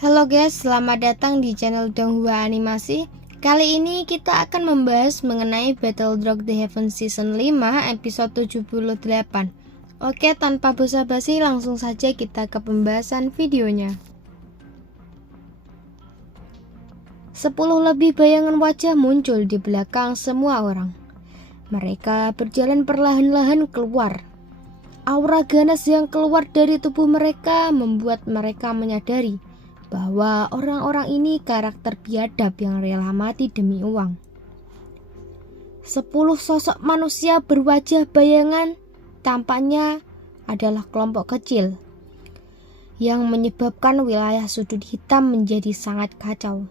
Halo guys, selamat datang di channel Donghua Animasi. Kali ini kita akan membahas mengenai Battle Drop the Heaven Season 5 episode 78. Oke, tanpa basa-basi langsung saja kita ke pembahasan videonya. 10 lebih bayangan wajah muncul di belakang semua orang. Mereka berjalan perlahan-lahan keluar. Aura ganas yang keluar dari tubuh mereka membuat mereka menyadari bahwa orang-orang ini karakter biadab yang rela mati demi uang. 10 sosok manusia berwajah bayangan tampaknya adalah kelompok kecil yang menyebabkan wilayah sudut hitam menjadi sangat kacau.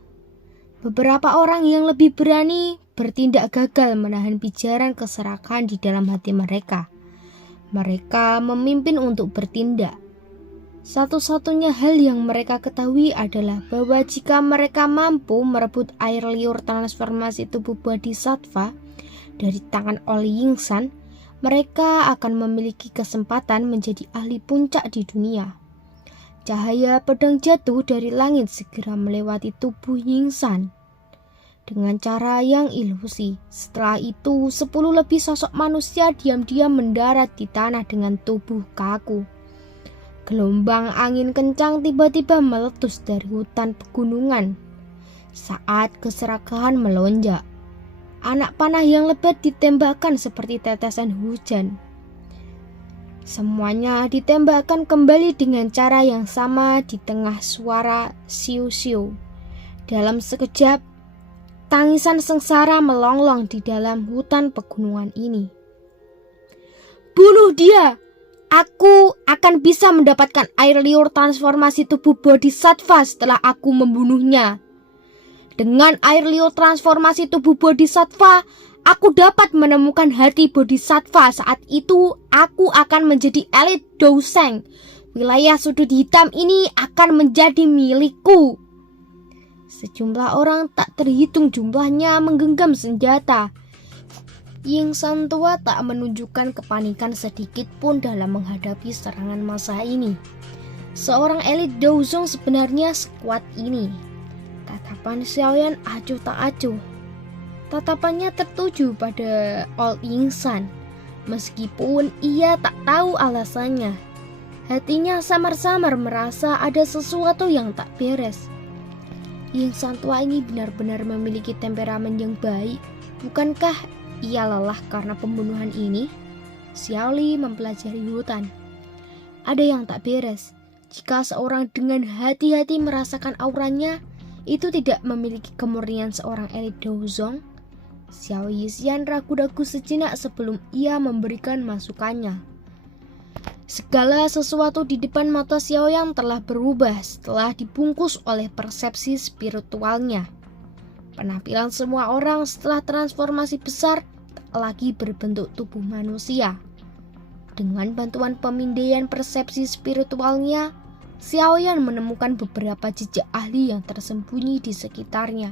Beberapa orang yang lebih berani bertindak gagal menahan pijaran keserakahan di dalam hati mereka. Mereka memimpin untuk bertindak. Satu-satunya hal yang mereka ketahui adalah bahwa jika mereka mampu merebut air liur transformasi tubuh Bodhisattva dari tangan Oli Yingsan, mereka akan memiliki kesempatan menjadi ahli puncak di dunia. Cahaya pedang jatuh dari langit segera melewati tubuh Yingsan dengan cara yang ilusi. Setelah itu, 10 lebih sosok manusia diam-diam mendarat di tanah dengan tubuh kaku. Gelombang angin kencang tiba-tiba meletus dari hutan pegunungan. Saat keserakahan melonjak, anak panah yang lebat ditembakkan seperti tetesan hujan. Semuanya ditembakkan kembali dengan cara yang sama di tengah suara siu-siu. Dalam sekejap, tangisan sengsara melonglong di dalam hutan pegunungan ini. Bunuh dia! Aku akan bisa mendapatkan air liur transformasi tubuh Bodhisattva setelah aku membunuhnya. Dengan air liur transformasi tubuh Bodhisattva, aku dapat menemukan hati Bodhisattva. Saat itu, aku akan menjadi elit Douseng. Wilayah sudut hitam ini akan menjadi milikku. Sejumlah orang tak terhitung jumlahnya menggenggam senjata. Yingsan tua tak menunjukkan kepanikan sedikit pun dalam menghadapi serangan massa ini. Seorang elit Douzong sebenarnya sekuat ini. Tatapan Xiaoyan acuh tak acuh. Tatapannya tertuju pada Old Yingsan, meskipun ia tak tahu alasannya. Hatinya samar-samar merasa ada sesuatu yang tak beres. Yingsan tua ini benar-benar memiliki temperamen yang baik. Bukankah ia lelah karena pembunuhan ini? Xiaoli mempelajari hutan. Ada yang tak beres. Jika seorang dengan hati-hati merasakan auranya, itu tidak memiliki kemurnian seorang elit Douzong. Xiao Yixian ragu-ragu sejenak sebelum ia memberikan masukannya. Segala sesuatu di depan mata Xiaoyan telah berubah setelah dibungkus oleh persepsi spiritualnya. Penampilan semua orang setelah transformasi besar tak lagi berbentuk tubuh manusia. Dengan bantuan pemindaian persepsi spiritualnya, Xiaoyan menemukan beberapa jejak ahli yang tersembunyi di sekitarnya.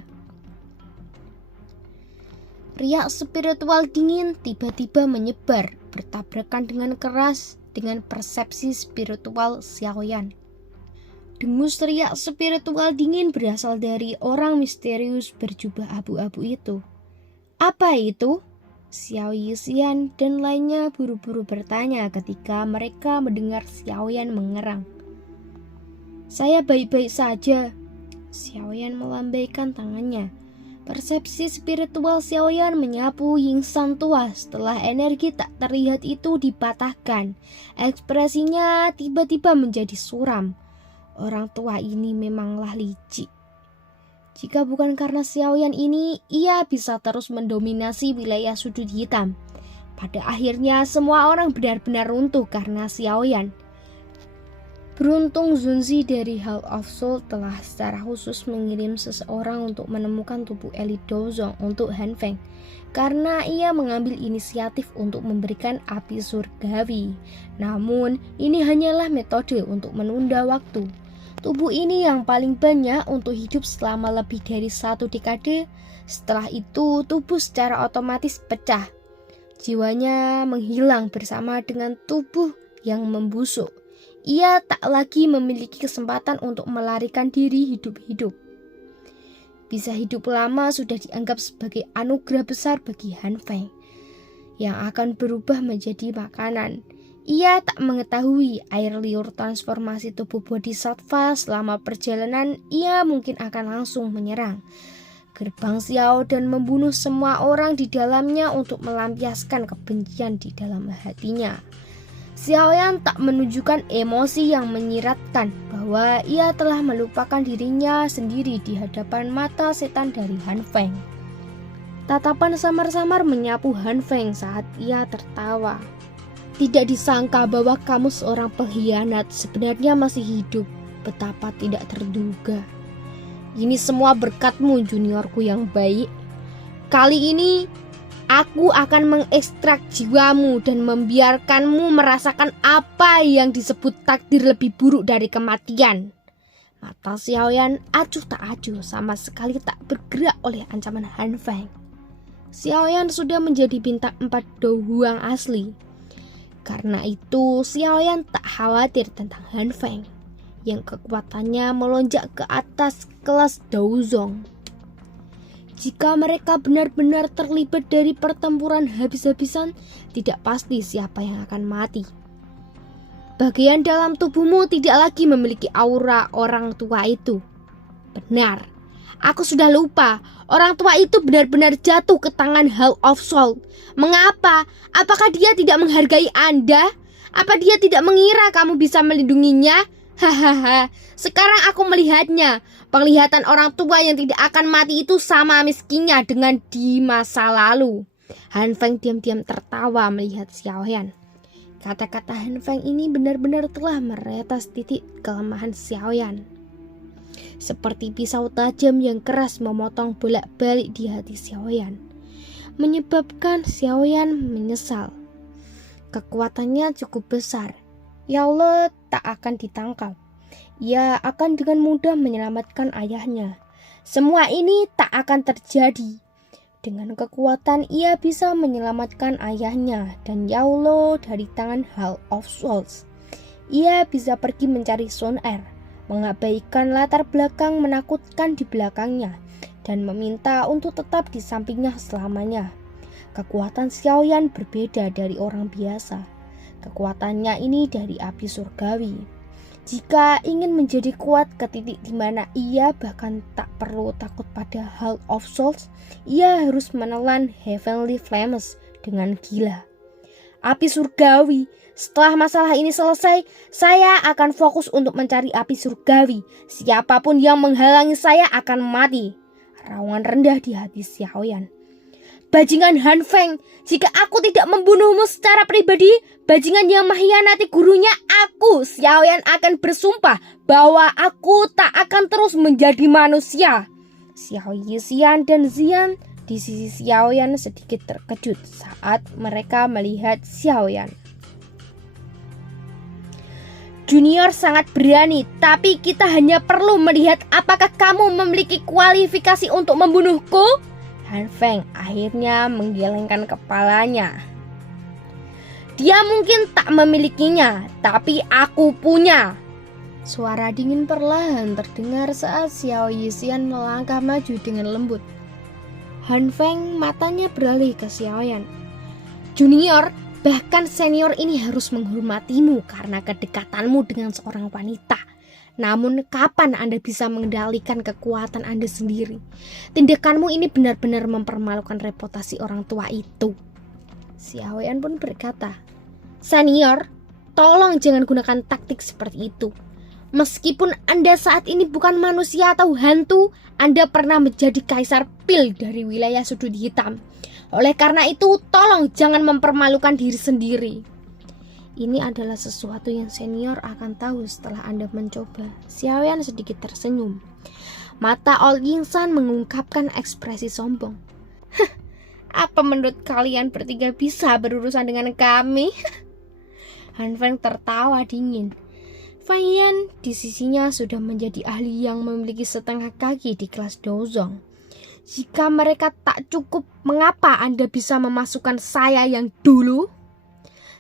Riak spiritual dingin tiba-tiba menyebar, bertabrakan dengan keras dengan persepsi spiritual Xiaoyan. Dengus riak spiritual dingin berasal dari orang misterius berjubah abu-abu itu. Apa itu? Xiao Yixian dan lainnya buru-buru bertanya ketika mereka mendengar Xiaoyan mengerang. Saya baik-baik saja. Xiaoyan melambaikan tangannya. Persepsi spiritual Xiaoyan menyapu Yingsan tua setelah energi tak terlihat itu dipatahkan. Ekspresinya tiba-tiba menjadi suram. Orang tua ini memanglah licik. Jika bukan karena Xiaoyan ini, ia bisa terus mendominasi wilayah sudut hitam. Pada akhirnya semua orang benar-benar runtuh karena Xiaoyan. Beruntung Zunzi dari Hall of Soul telah secara khusus mengirim seseorang untuk menemukan tubuh elit Douzong untuk Han Feng, karena ia mengambil inisiatif untuk memberikan api surgawi. Namun, ini hanyalah metode untuk menunda waktu. Tubuh ini yang paling banyak untuk hidup selama lebih dari 1 dekade. Setelah itu, tubuh secara otomatis pecah. Jiwanya menghilang bersama dengan tubuh yang membusuk. ia tak lagi memiliki kesempatan untuk melarikan diri hidup-hidup. Bisa hidup lama sudah dianggap sebagai anugerah besar bagi Han Feng yang akan berubah menjadi makanan. Ia tak mengetahui air liur transformasi tubuh Bodhisattva selama perjalanan ia mungkin akan langsung menyerang gerbang Xiao dan membunuh semua orang di dalamnya untuk melampiaskan kebencian di dalam hatinya. Xiaoyan tak menunjukkan emosi yang menyiratkan bahwa ia telah melupakan dirinya sendiri di hadapan mata setan dari Han Feng. Tatapan samar-samar menyapu Han Feng saat ia tertawa. Tidak disangka bahwa kamu seorang pengkhianat sebenarnya masih hidup. Betapa tidak terduga. Ini semua berkatmu, juniorku yang baik. Kali ini aku akan mengekstrak jiwamu dan membiarkanmu merasakan apa yang disebut takdir lebih buruk dari kematian. Mata Xiaoyan acuh tak acuh, sama sekali tak bergerak oleh ancaman Han Feng. Xiaoyan sudah menjadi bintang 4 Do Huang asli. Karena itu Xiaoyan tak khawatir tentang Han Feng yang kekuatannya melonjak ke atas kelas Daozong. Jika mereka benar-benar terlibat dari pertempuran habis-habisan, tidak pasti siapa yang akan mati. Bagian dalam tubuhmu tidak lagi memiliki aura orang tua itu. Benar, aku sudah lupa. Orang tua itu benar-benar jatuh ke tangan Hall of Soul. Mengapa? Apakah dia tidak menghargai Anda? Apa dia tidak mengira kamu bisa melindunginya? Hahaha, sekarang aku melihatnya. Penglihatan orang tua yang tidak akan mati itu sama miskinnya dengan di masa lalu. Han Feng diam-diam tertawa melihat Xiaoyan. Kata-kata Han Feng ini benar-benar telah meretas titik kelemahan Xiaoyan. Seperti pisau tajam yang keras memotong bolak-balik di hati Xiaoyan, menyebabkan Xiaoyan menyesal. Kekuatannya cukup besar. Ya Allah, tak akan ditangkap. Ia akan dengan mudah menyelamatkan ayahnya. Semua ini tak akan terjadi. Dengan kekuatan ia bisa menyelamatkan ayahnya dan ya Allah dari tangan Hall of Souls. Ia bisa pergi mencari Sun Er, mengabaikan latar belakang menakutkan di belakangnya dan meminta untuk tetap di sampingnya selamanya. Kekuatan Xiaoyan berbeda dari orang biasa. Kekuatannya ini dari api surgawi. Jika ingin menjadi kuat ke titik di mana ia bahkan tak perlu takut pada Hall of Souls, ia harus menelan Heavenly Flames dengan gila. Api surgawi. Setelah masalah ini selesai, saya akan fokus untuk mencari api surgawi. Siapapun yang menghalangi saya akan mati. Raungan rendah di hati Xiaoyan. Bajingan Han Feng, jika aku tidak membunuhmu secara pribadi, bajingan yang mengkhianati gurunya, aku, Xiaoyan, akan bersumpah bahwa aku tak akan terus menjadi manusia. Xiao Yixian dan Xian di sisi Xiaoyan sedikit terkejut saat mereka melihat Xiaoyan. Junior sangat berani, tapi kita hanya perlu melihat apakah kamu memiliki kualifikasi untuk membunuhku. Han Feng akhirnya menggelengkan kepalanya. Dia mungkin tak memilikinya, tapi aku punya. Suara dingin perlahan terdengar saat Xiao Yixian melangkah maju dengan lembut. Han Feng matanya beralih ke Xiaoyan. Junior, bahkan senior ini harus menghormatimu karena kedekatanmu dengan seorang wanita. Namun kapan Anda bisa mengendalikan kekuatan Anda sendiri? Tindakanmu ini benar-benar mempermalukan reputasi orang tua itu. Xiaoyan pun berkata, Senior, tolong jangan gunakan taktik seperti itu. Meskipun Anda saat ini bukan manusia atau hantu, Anda pernah menjadi kaisar pil dari wilayah sudut hitam. Oleh karena itu, tolong jangan mempermalukan diri sendiri. Ini adalah sesuatu yang senior akan tahu setelah Anda mencoba. Xiaoyan sedikit tersenyum. Mata Old Yingsan mengungkapkan ekspresi sombong. Apa menurut kalian bertiga bisa berurusan dengan kami? Han Feng tertawa dingin. Fang Yan di sisinya sudah menjadi ahli yang memiliki setengah kaki di kelas Daozong. Jika mereka tak cukup, mengapa Anda bisa memasukkan saya yang dulu?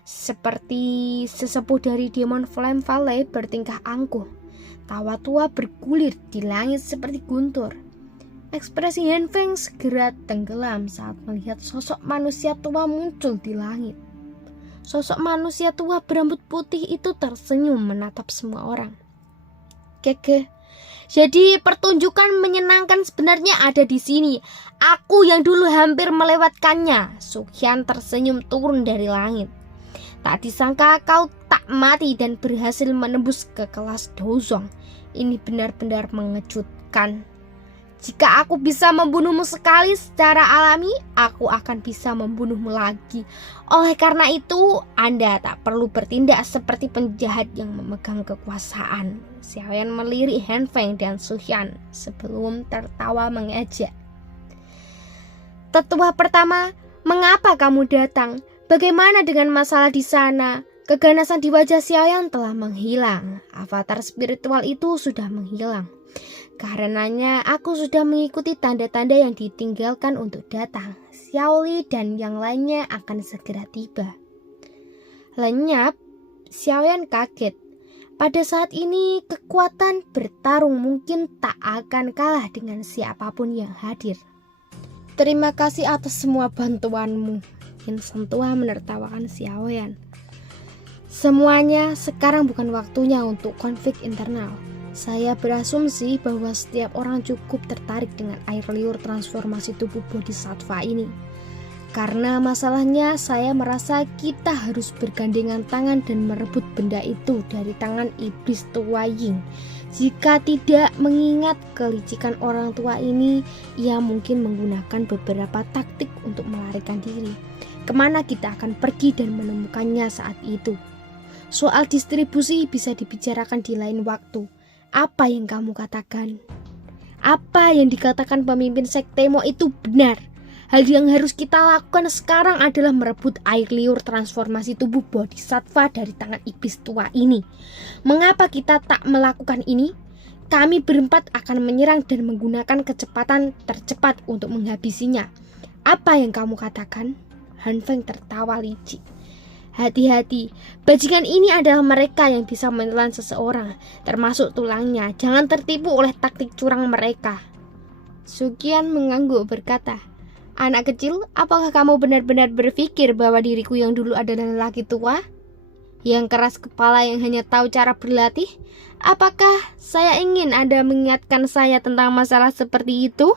Seperti sesepuh dari Demon Flame Valley bertingkah angkuh. Tawa tua bergulir di langit seperti guntur. Ekspresi Han Feng segera tenggelam saat melihat sosok manusia tua muncul di langit. Sosok manusia tua berambut putih itu tersenyum menatap semua orang. Keke, jadi pertunjukan menyenangkan sebenarnya ada di sini. Aku yang dulu hampir melewatkannya. Sukyan tersenyum turun dari langit. Tak disangka kau tak mati dan berhasil menembus ke kelas Dozong. Ini benar-benar mengejutkan. Jika aku bisa membunuhmu sekali secara alami, aku akan bisa membunuhmu lagi. Oleh karena itu, Anda tak perlu bertindak seperti penjahat yang memegang kekuasaan. Xiaoyan melirik Han Feng dan Sukyan sebelum tertawa mengejek. Tetua pertama, mengapa kamu datang? Bagaimana dengan masalah di sana? Keganasan di wajah Xiaoyan telah menghilang. Avatar spiritual itu sudah menghilang. Karenanya aku sudah mengikuti tanda-tanda yang ditinggalkan untuk datang. Xiaoli dan yang lainnya akan segera tiba. Lenyap, Xiaoyan kaget. Pada saat ini kekuatan bertarung mungkin tak akan kalah dengan siapapun yang hadir. Terima kasih atas semua bantuanmu. Yin San tua menertawakan Xiaoyan. Semuanya sekarang bukan waktunya untuk konflik internal. Saya berasumsi bahwa setiap orang cukup tertarik dengan air liur transformasi tubuh Bodhisattva ini. Karena masalahnya saya merasa kita harus bergandengan tangan dan merebut benda itu dari tangan iblis tua Ying. Jika tidak mengingat kelicikan orang tua ini, ia mungkin menggunakan beberapa taktik untuk melarikan diri. Kemana kita akan pergi dan menemukannya saat itu? Soal distribusi bisa dibicarakan di lain waktu. Apa yang kamu katakan? Apa yang dikatakan pemimpin sektemu itu benar. Hal yang harus kita lakukan sekarang adalah merebut air liur transformasi tubuh Bodhisattva dari tangan iblis tua ini. Mengapa kita tak melakukan ini? Kami berempat akan menyerang dan menggunakan kecepatan tercepat untuk menghabisinya. Apa yang kamu katakan? Han Feng tertawa licik. Hati-hati, bajingan ini adalah mereka yang bisa menelan seseorang, termasuk tulangnya. Jangan tertipu oleh taktik curang mereka. Sukyan mengangguk berkata, anak kecil, apakah kamu benar-benar berpikir bahwa diriku yang dulu adalah lelaki tua? Yang keras kepala yang hanya tahu cara berlatih? Apakah saya ingin Anda mengingatkan saya tentang masalah seperti itu?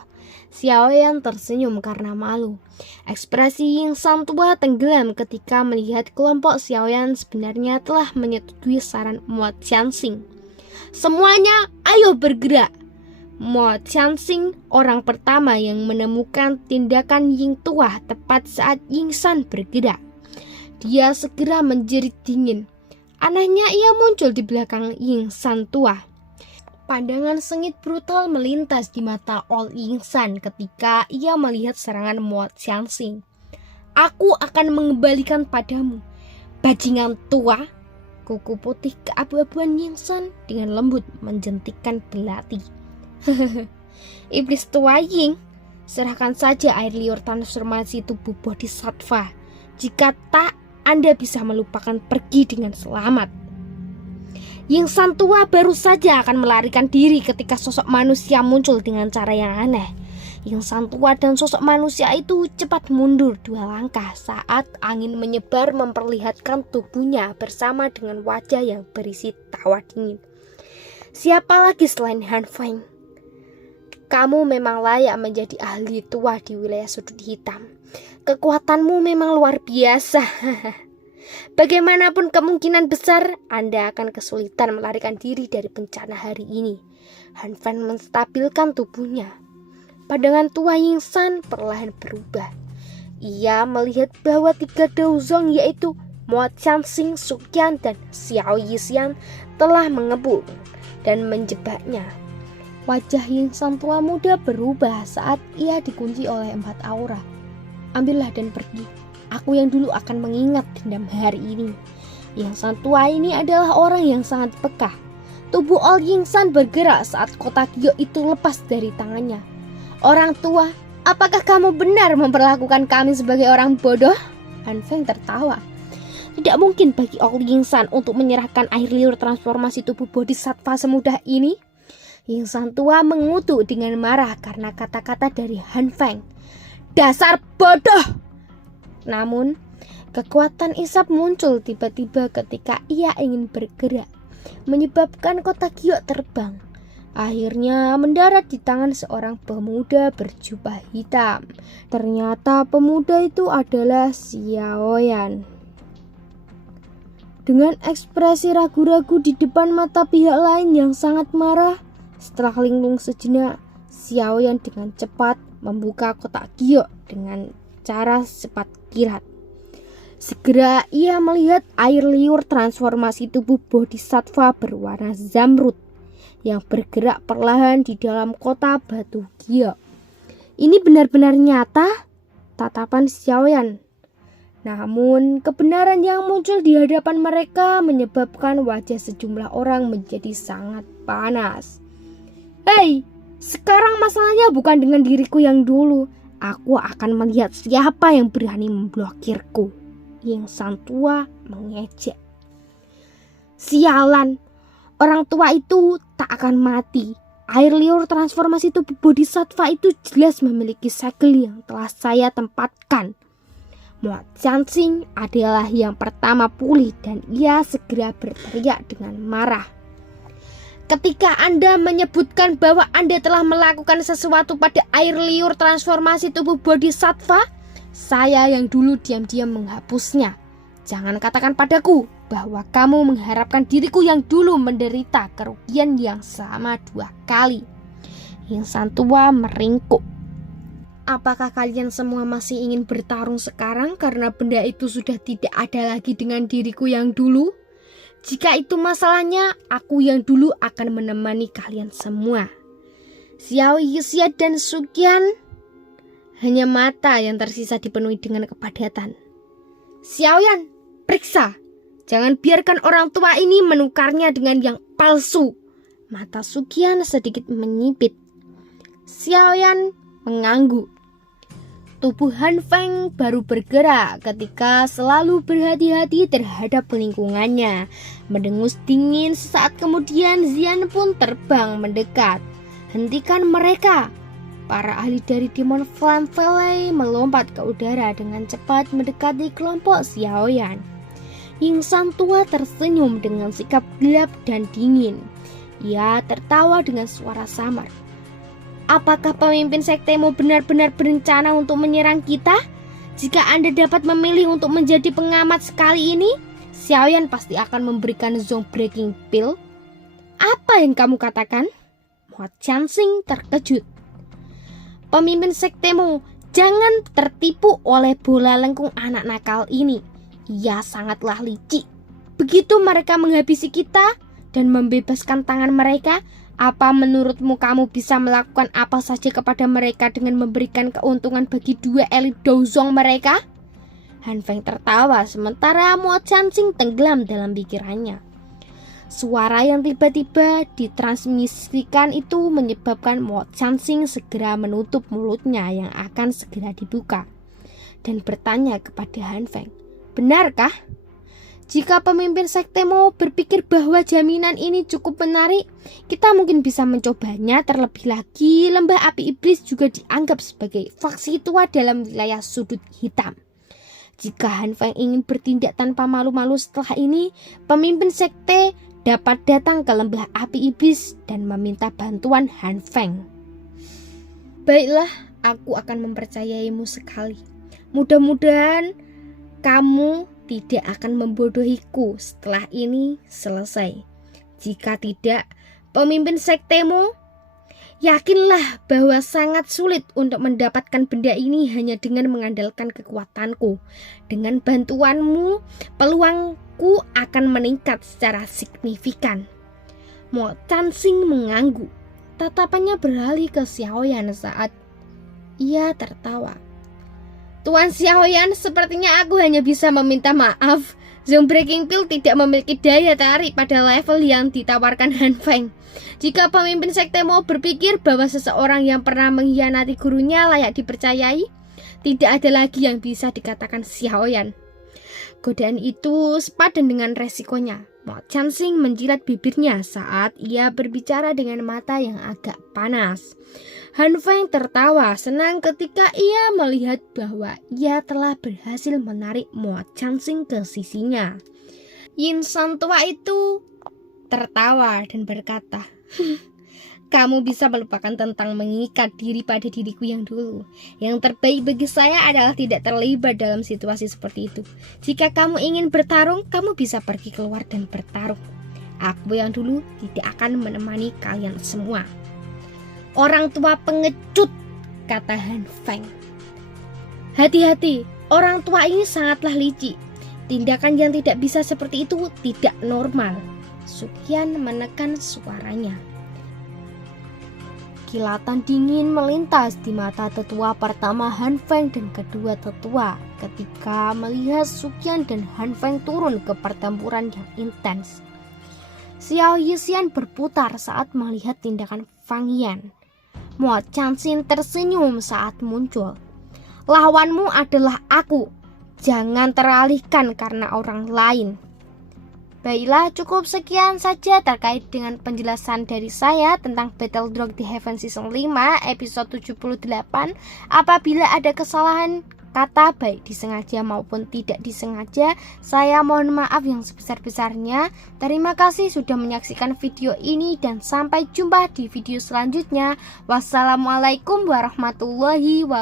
Xiaoyan tersenyum karena malu. Ekspresi Yin San tua tenggelam ketika melihat kelompok Xiaoyan sebenarnya telah menyetujui saran Mo Qianxing. Semuanya ayo bergerak. Mo Qianxing orang pertama yang menemukan tindakan Ying tua tepat saat Ying San bergerak. Dia segera menjerit dingin. Anehnya ia muncul di belakang Ying San tua. Pandangan sengit brutal melintas di mata All Ying San ketika ia melihat serangan Mo Qianxing. Aku akan mengembalikan padamu, bajingan tua. Kuku putih keabu-abuan Ying San dengan lembut menjentikkan belati. Iblis tua Ying, serahkan saja air liur transformasi tubuh Bodhisattva. Jika tak, Anda bisa melupakan pergi dengan selamat. Ying San tua baru saja akan melarikan diri ketika sosok manusia muncul dengan cara yang aneh. Ying San tua dan sosok manusia itu cepat mundur 2 langkah saat angin menyebar memperlihatkan tubuhnya bersama dengan wajah yang berisi tawa dingin. Siapa lagi selain Han Feng? Kamu memang layak menjadi ahli tua di wilayah sudut hitam. Kekuatanmu memang luar biasa. Bagaimanapun kemungkinan besar Anda akan kesulitan melarikan diri dari bencana hari ini. Han Feng menstabilkan tubuhnya. Pandangan tua Ying San perlahan berubah. Ia melihat bahwa 3 Dozong yaitu Mo Qianxing, Sukyan, dan Xiao Yixian telah mengebuk dan menjebaknya. Wajah Ying San tua muda berubah saat ia dikunci oleh 4 aura. Ambillah dan pergi. Aku yang dulu akan mengingat dendam hari ini. Yang San tua ini adalah orang yang sangat peka. Tubuh All Ying San bergerak saat kotak Gyo itu lepas dari tangannya. Orang tua, apakah kamu benar memperlakukan kami sebagai orang bodoh? Han Feng tertawa. Tidak mungkin bagi Ong Yingsan untuk menyerahkan air liur transformasi tubuh bodhisattva semudah ini. Yingsan tua mengutuk dengan marah karena kata-kata dari Han Feng. Dasar bodoh! Namun, kekuatan isap muncul tiba-tiba ketika ia ingin bergerak, menyebabkan kotak giok terbang. Akhirnya mendarat di tangan seorang pemuda berjubah hitam. Ternyata pemuda itu adalah Xiaoyan. Dengan ekspresi ragu-ragu di depan mata pihak lain yang sangat marah, setelah linglung sejenak, Xiaoyan dengan cepat membuka kotak giok dengan cara cepat kilat. Segera ia melihat air liur transformasi tubuh bodhisattva berwarna zamrud yang bergerak perlahan di dalam kota batu giok. Ini benar-benar nyata, tatapan Xiaoyan. Namun kebenaran yang muncul di hadapan mereka menyebabkan wajah sejumlah orang menjadi sangat panas. Hei, sekarang masalahnya bukan dengan diriku yang dulu. Aku akan melihat siapa yang berani memblokirku. Yingsan tua mengejek. Sialan, orang tua itu tak akan mati. Air liur transformasi tubuh bodhisattva itu jelas memiliki segel yang telah saya tempatkan. Mo Chanxing adalah yang pertama pulih dan ia segera berteriak dengan marah. Ketika Anda menyebutkan bahwa Anda telah melakukan sesuatu pada air liur transformasi tubuh bodhisattva, saya yang dulu diam-diam menghapusnya. Jangan katakan padaku bahwa kamu mengharapkan diriku yang dulu menderita kerugian yang sama 2 kali. Yingsan tua meringkuk. Apakah kalian semua masih ingin bertarung sekarang karena benda itu sudah tidak ada lagi dengan diriku yang dulu? Jika itu masalahnya, aku yang dulu akan menemani kalian semua. Xiao Yixia dan Suqian, hanya mata yang tersisa dipenuhi dengan kepadatan. Xiaoyan, periksa. Jangan biarkan orang tua ini menukarnya dengan yang palsu. Mata Suqian sedikit menyipit. Xiaoyan mengangguk. Tubuh Han Feng baru bergerak ketika selalu berhati-hati terhadap lingkungannya. Mendengus dingin sesaat kemudian Xian pun terbang mendekat. Hentikan mereka. Para ahli dari Demon Flame Valley melompat ke udara dengan cepat mendekati kelompok Xiaoyan. Yingsan tua tersenyum dengan sikap gelap dan dingin. Ia tertawa dengan suara samar. Apakah pemimpin sektemu benar-benar berencana untuk menyerang kita? Jika Anda dapat memilih untuk menjadi pengamat sekali ini, Xiaoyan pasti akan memberikan Zong Breaking Pill. Apa yang kamu katakan? Mo Chanxing terkejut. Pemimpin sektemu, jangan tertipu oleh bola lengkung anak nakal ini. Ia sangatlah licik. Begitu mereka menghabisi kita dan membebaskan tangan mereka, apa menurutmu kamu bisa melakukan apa saja kepada mereka dengan memberikan keuntungan bagi 2 elit Douzong mereka? Han Feng tertawa sementara Mo Chanxing tenggelam dalam pikirannya. Suara yang tiba-tiba ditransmisikan itu menyebabkan Mo Chanxing segera menutup mulutnya yang akan segera dibuka dan bertanya kepada Han Feng, benarkah? Jika pemimpin sektemu berpikir bahwa jaminan ini cukup menarik, kita mungkin bisa mencobanya. Terlebih lagi, lembah api iblis juga dianggap sebagai faksi tua dalam wilayah sudut hitam. Jika Han Feng ingin bertindak tanpa malu-malu setelah ini, pemimpin sekte dapat datang ke lembah api iblis dan meminta bantuan Han Feng. Baiklah, aku akan mempercayaimu sekali. Mudah-mudahan kamu tidak akan membodohiku setelah ini selesai. Jika tidak, pemimpin sektemu, yakinlah bahwa sangat sulit untuk mendapatkan benda ini hanya dengan mengandalkan kekuatanku. Dengan bantuanmu, peluangku akan meningkat secara signifikan. Mo Chanxing mengangguk. Tatapannya beralih ke Xiaoyan saat ia tertawa. Tuan Xiaoyan, sepertinya aku hanya bisa meminta maaf. Zong Breaking Pill tidak memiliki daya tarik pada level yang ditawarkan Han Feng. Jika pemimpin sekte mau berpikir bahwa seseorang yang pernah mengkhianati gurunya layak dipercayai, tidak ada lagi yang bisa dikatakan Xiaoyan. Godaan itu sepadan dengan resikonya. Mo Chansing menjilat bibirnya saat ia berbicara dengan mata yang agak panas. Han Feng tertawa senang ketika ia melihat bahwa ia telah berhasil menarik Mo Chansing ke sisinya. Yin San tua itu tertawa dan berkata, "Kamu bisa melupakan tentang mengikat diri pada diriku yang dulu. Yang terbaik bagi saya adalah tidak terlibat dalam situasi seperti itu. Jika kamu ingin bertarung, kamu bisa pergi keluar dan bertarung. Aku yang dulu tidak akan menemani kalian semua." "Orang tua pengecut," kata Han Feng. "Hati-hati, orang tua ini sangatlah licik. Tindakan yang tidak bisa seperti itu tidak normal." Suqian menekan suaranya. Kilatan dingin melintas di mata tetua pertama Han Feng dan kedua tetua ketika melihat Suqian dan Han Feng turun ke pertempuran yang intens. Xiao Yixian berputar saat melihat tindakan Fang Yan. Mo Chansing tersenyum saat muncul. "Lawanmu adalah aku. Jangan teralihkan karena orang lain." Baiklah, cukup sekian saja terkait dengan penjelasan dari saya tentang Battle Drop di Heaven Season 5 episode 78. Apabila ada kesalahan kata baik disengaja maupun tidak disengaja, saya mohon maaf yang sebesar-besarnya. Terima kasih sudah menyaksikan video ini dan sampai jumpa di video selanjutnya. Wassalamualaikum warahmatullahi wabarakatuh.